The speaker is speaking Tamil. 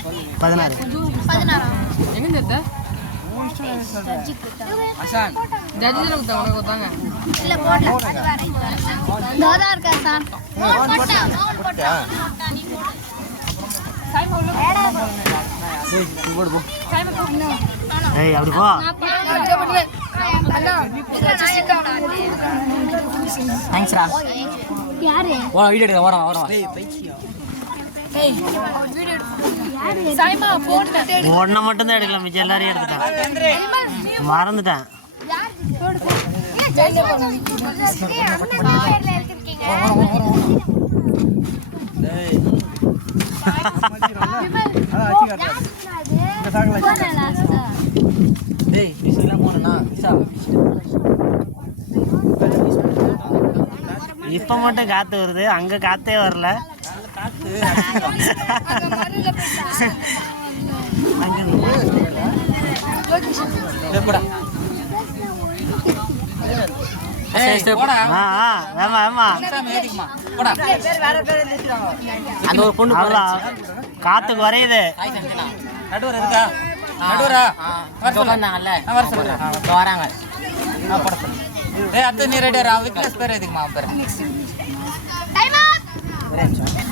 16 எங்க இந்த அசான் ஜட்ஜில குத்தாங்க இல்ல போடல அது வேற இது வேற தாதா இருக்கா சார் போட்டா சைமா உள்ள போடு போ ஏய் அப்படி போ அண்ணா தேங்க்ஸ் ரா யாரு வா வீடியோ எடுக்க வர டேய் பைக்கியா ஏய் வீடியோ யாரு சைமா போடுன மட்டும் தான் எடுக்கலாம் மிச்ச எல்லாரையும் எடுத்துட்டேன் மறந்துட்டேன் யார் போடு ஏய் ஜெல்ல போடு அண்ணா பேர்ல எடுத்துக்கீங்க டேய் அட ஆச்சி காட்டு இந்த சாகல லாஸ்டா டேய் பிசிலாம் போறனா பிசா இப்ப மட்டும் காத்து வருது அங்க காத்தே வரல காத்து அங்க மரல போடா அங்க போடா ஏய் போடா வேமா வேமா மேடிக்குமா போடா வேற பேர் எழுதிறாங்க அந்த ஒரு பொண்ணு போறா காத்துக்கு வரையுது நடுவர் இருக்கா நடுவரா வர சொன்னாங்கல்ல வர சொல்லுங்க வராங்க போட சொல்லு ஏய் அத்த நீ ரெடி ரா விக்னஸ் பேர் எதுக்குமா பேர் டைம் அப் ஒரே நிமிஷம்